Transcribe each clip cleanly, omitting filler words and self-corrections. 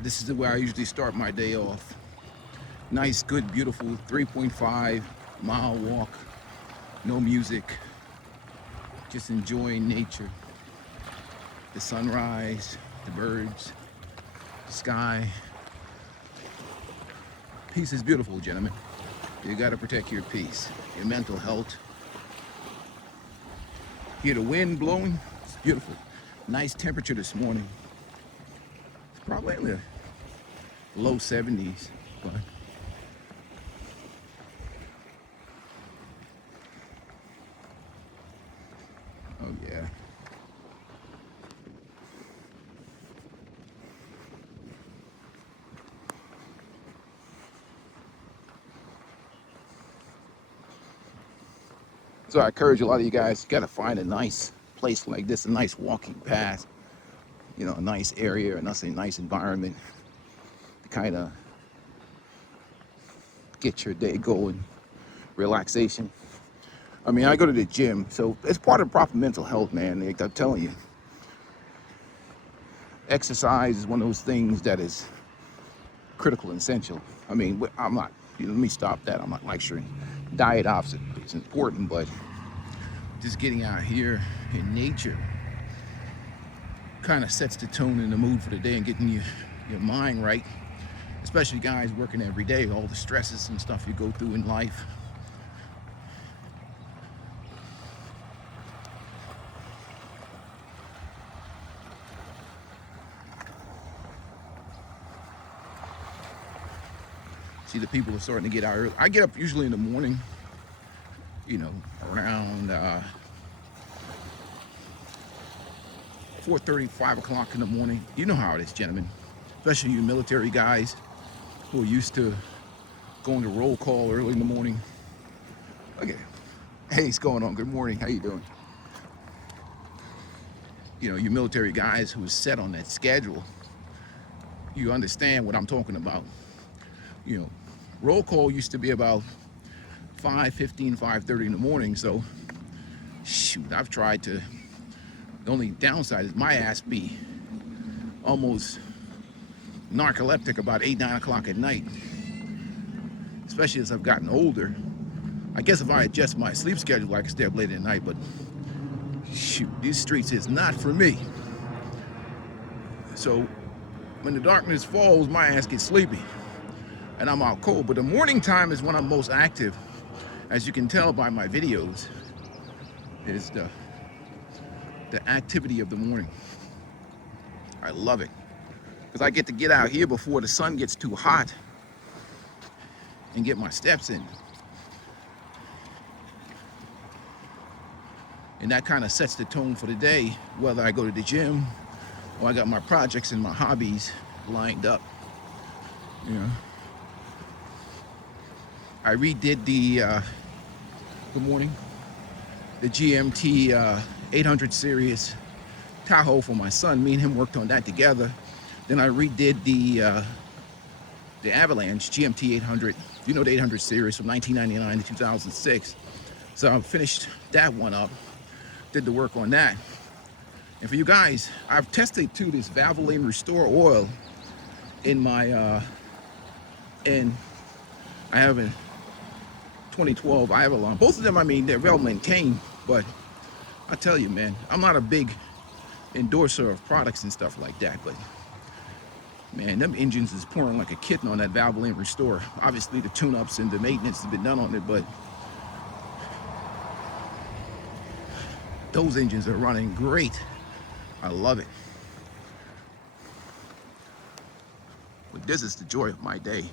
This is the way I usually start my day off. Nice, good, beautiful 3.5 mile walk. No music. Just enjoying nature. The sunrise, the birds, the sky. Peace is beautiful, gentlemen. You gotta protect your peace, your mental health. Hear the wind blowing? It's beautiful. Nice temperature this morning. It's probably in the low 70s, but oh yeah. So I encourage a lot of you guys, you gotta find a nice place like this, a nice walking path, a nice area, a nice environment to kind of get your day going, relaxation. I mean, I go to the gym, so it's part of proper mental health, man. Like I'm telling you, exercise is one of those things that is critical and essential. I mean, I'm not, let me stop that. I'm not lecturing. Diet opposite is important, but just getting out here in nature kind of sets the tone and the mood for the day and getting your mind right, especially guys working every day, all the stresses and stuff you go through in life. See, the people are starting to get out early. I get up usually in the morning, around 4:30, 5 o'clock in the morning. You know how it is, gentlemen, especially you military guys who are used to going to roll call early in the morning. Okay. Hey, what's going on? Good morning. How you doing? You military guys who are set on that schedule, you understand what I'm talking about. Roll call used to be about 5:15, 5:30 in the morning. So, shoot, I've tried to. The only downside is my ass be almost narcoleptic about 8, 9 o'clock at night. Especially as I've gotten older. I guess if I adjust my sleep schedule, I can stay up late at night. But shoot, these streets is not for me. So when the darkness falls, my ass gets sleepy, and I'm out cold. But the morning time is when I'm most active, as you can tell by my videos. Is the activity of the morning. I love it because I get to get out here before the sun gets too hot and get my steps in. And that kind of sets the tone for the day, whether I go to the gym or I got my projects and my hobbies lined up. I redid good morning, the GMT 800 series Tahoe for my son. Me and him worked on that together. Then I redid the Avalanche GMT 800, the 800 series from 1999 to 2006. So I finished that one up, did the work on that. And for you guys, I've tested too this Valvoline Restore oil in my and I have a 2012 Avalon. Both of them, I mean, they're well maintained, but I tell you, man, I'm not a big endorser of products and stuff like that, but man, them engines is pouring like a kitten on that Valvoline Restore. Obviously the tune-ups and the maintenance has been done on it, but those engines are running great. I love it. But this is the joy of my day,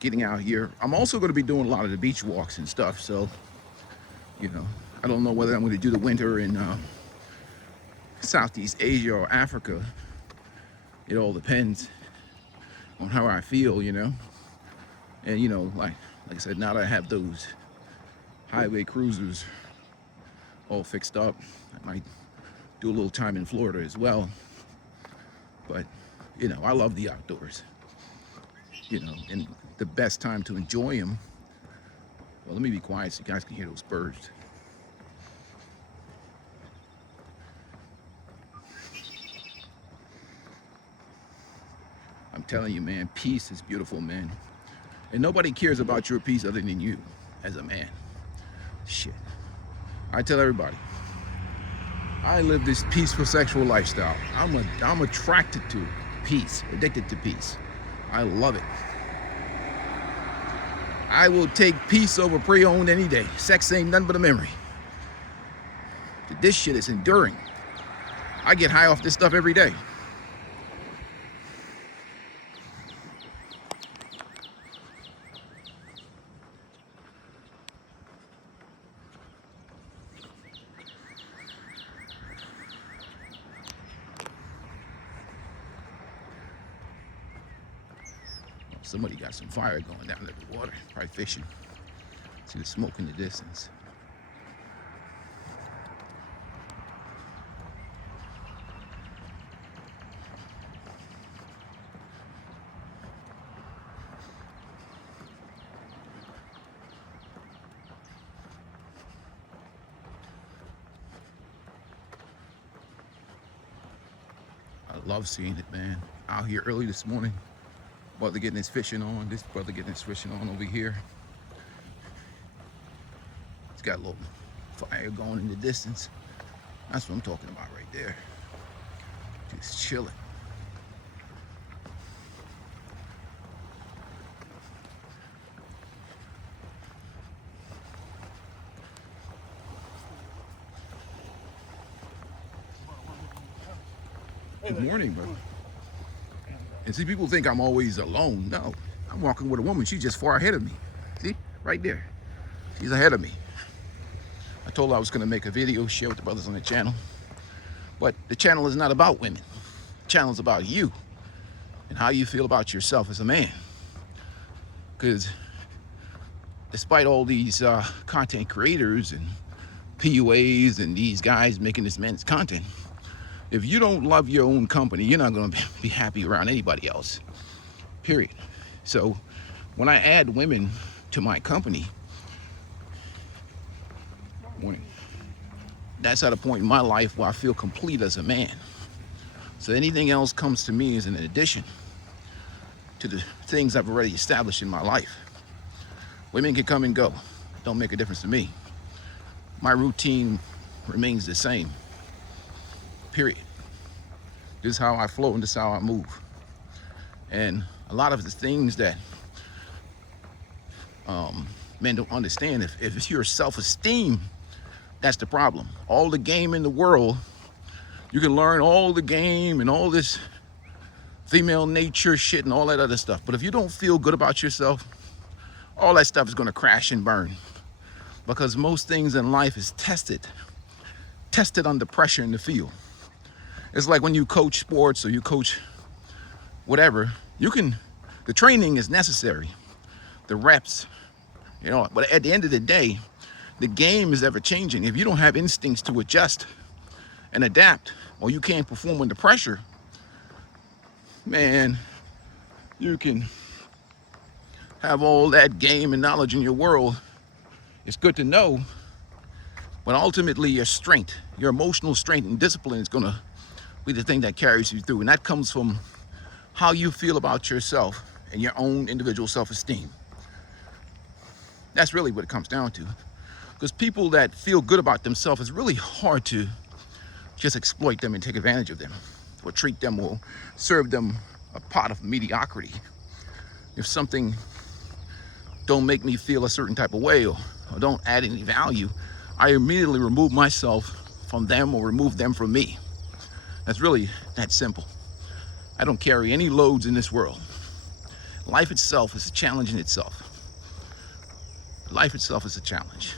getting out here. I'm also going to be doing a lot of the beach walks and stuff, so I don't know whether I'm going to do the winter in Southeast Asia or Africa. It all depends on how I feel, and like I said, now that I have those highway cruisers all fixed up, I might do a little time in Florida as well. But I love the outdoors, and the best time to enjoy them. Well, let me be quiet so you guys can hear those birds. I'm telling you, man, peace is beautiful, man. And nobody cares about your peace other than you as a man. Shit. I tell everybody, I live this peaceful sexual lifestyle. I'm attracted to peace, addicted to peace. I love it. I will take peace over pre-owned any day. Sex ain't nothing but a memory. This shit is enduring. I get high off this stuff every day. Somebody got some fire going down in the water, probably fishing. See the smoke in the distance. I love seeing it, man. Out here early this morning. Brother getting his fishing on. This brother getting his fishing on over here. It's got a little fire going in the distance. That's what I'm talking about right there. Just chilling. Good morning, brother. And see, people think I'm always alone. No, I'm walking with a woman. She's just far ahead of me. See, right there. She's ahead of me. I told her I was going to make a video, share with the brothers on the channel. But the channel is not about women. The channel is about you and how you feel about yourself as a man. Because despite all these content creators and PUAs and these guys making this man's content, if you don't love your own company, you're not going to be happy around anybody else, period. So when I add women to my company, that's at a point in my life where I feel complete as a man. So anything else comes to me as an addition to the things I've already established in my life. Women can come and go. Don't make a difference to me. My routine remains the same. Period. This is how I flow and this is how I move. And a lot of the things that men don't understand, if it's your self-esteem, that's the problem. All the game in the world, you can learn all the game and all this female nature shit and all that other stuff. But if you don't feel good about yourself, all that stuff is going to crash and burn. Because most things in life is tested under pressure in the field. It's like when you coach sports or you coach whatever, the training is necessary, the reps, but at the end of the day, the game is ever changing. If you don't have instincts to adjust and adapt, or you can't perform under pressure, man, you can have all that game and knowledge in your world. It's good to know, but ultimately your strength, your emotional strength and discipline is going to be the thing that carries you through. And that comes from how you feel about yourself and your own individual self-esteem. That's really what it comes down to. Because people that feel good about themselves, it's really hard to just exploit them and take advantage of them, or treat them or serve them a pot of mediocrity. If something don't make me feel a certain type of way or don't add any value, I immediately remove myself from them or remove them from me. That's really that simple. I don't carry any loads in this world. Life itself is a challenge in itself. Life itself is a challenge.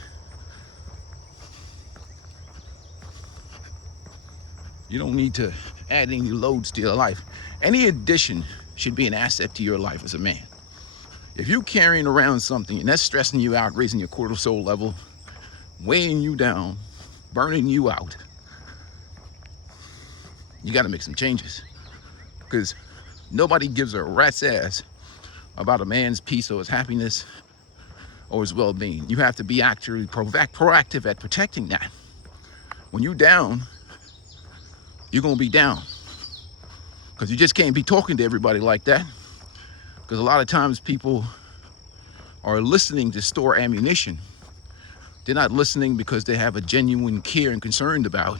You don't need to add any loads to your life. Any addition should be an asset to your life as a man. If you're carrying around something and that's stressing you out, raising your cortisol level, weighing you down, burning you out, you got to make some changes, because nobody gives a rat's ass about a man's peace or his happiness or his well-being. You have to be actually proactive at protecting that. When you're down, you're going to be down, because you just can't be talking to everybody like that. Because a lot of times people are listening to store ammunition. They're not listening because they have a genuine care and concern about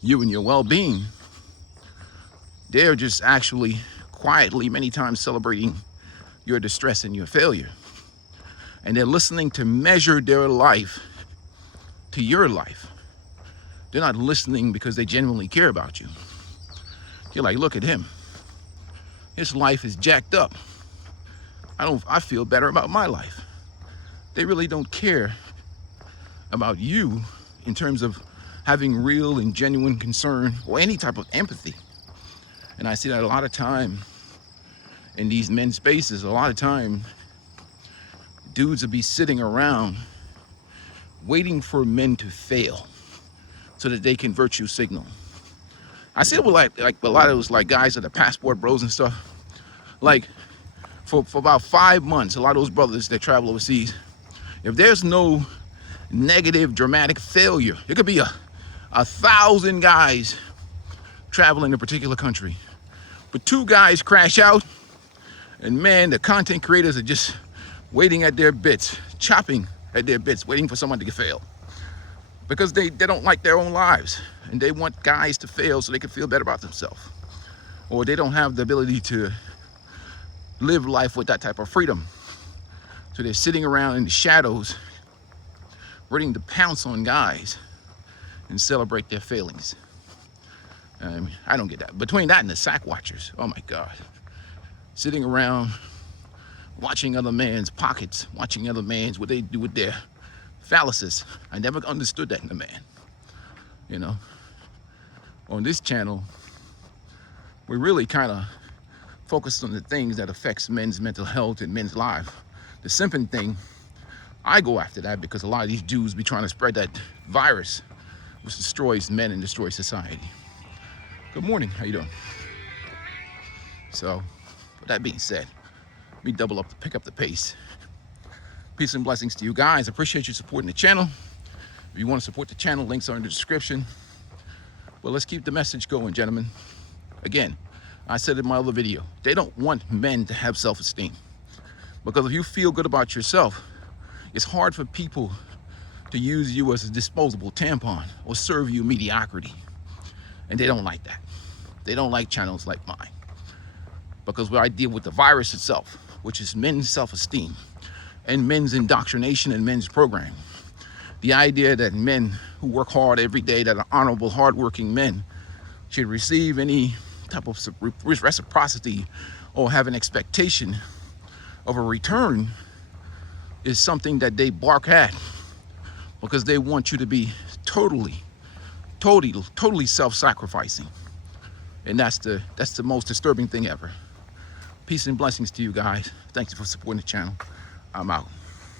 you and your well-being. They're just actually quietly many times celebrating your distress and your failure. And they're listening to measure their life to your life. They're not listening because they genuinely care about you. You're like, look at him. His life is jacked up. I feel better about my life. They really don't care about you in terms of having real and genuine concern or any type of empathy. And I see that a lot of time in these men's spaces. A lot of time dudes will be sitting around waiting for men to fail so that they can virtue signal. I see it with like a lot of those like guys that are passport bros and stuff. Like for about 5 months, a lot of those brothers that travel overseas, if there's no negative dramatic failure, it could be a 1,000 guys traveling a particular country, but 2 guys crash out, and man, the content creators are just waiting at their bits, chopping at their bits, waiting for someone to fail, because they don't like their own lives and they want guys to fail so they can feel better about themselves, or they don't have the ability to live life with that type of freedom. So they're sitting around in the shadows waiting to pounce on guys and celebrate their failings. I don't get that. Between that and the sack watchers, oh my God. Sitting around watching other men's pockets, watching other men's what they do with their phalluses. I never understood that in a man. You know, on this channel, we're really kind of focused on the things that affects men's mental health and men's life. The simping thing, I go after that because a lot of these Jews be trying to spread that virus which destroys men and destroys society. Good morning, how you doing? So, with that being said, let me double up to pick up the pace. Peace and blessings to you guys. Appreciate you supporting the channel. If you want to support the channel, links are in the description. Well, let's keep the message going, gentlemen. Again, I said in my other video, they don't want men to have self-esteem. Because if you feel good about yourself, it's hard for people to use you as a disposable tampon or serve you mediocrity. And they don't like that. They don't like channels like mine. Because what I deal with the virus itself, which is men's self-esteem and men's indoctrination and men's programming. The idea that men who work hard every day, that are honorable, hardworking men, should receive any type of reciprocity or have an expectation of a return is something that they bark at because they want you to be totally self-sacrificing. And that's the most disturbing thing ever. Peace and blessings to you guys. Thank you for supporting the channel. I'm out.